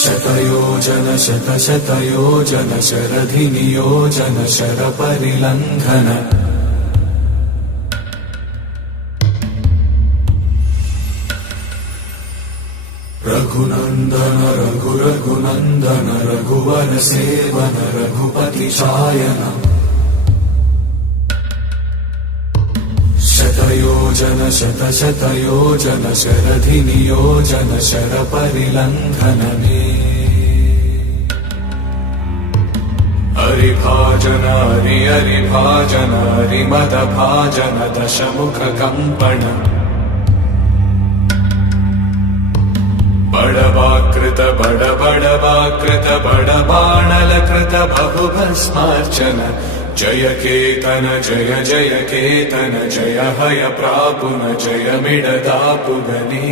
शतयोजन शतशतयोजन शरधिनियोजन शरपरिलङ्घन रघुनन्दन रघुरघुनन्दन रघुवर सेवन रघुपति चायन शतयोजन शतशतयोजन शरधिनियोजन शरपरिलङ्घन मे हरिभाजन हरिभाजन हरिमदभाजन दशमुख कम्पण बड़वाकृत बड़वाकृत बड़बाणलकृत बहुभस्मार्चन जय केतन जय केतन जय हय प्रापुन जय मिडदापुगने।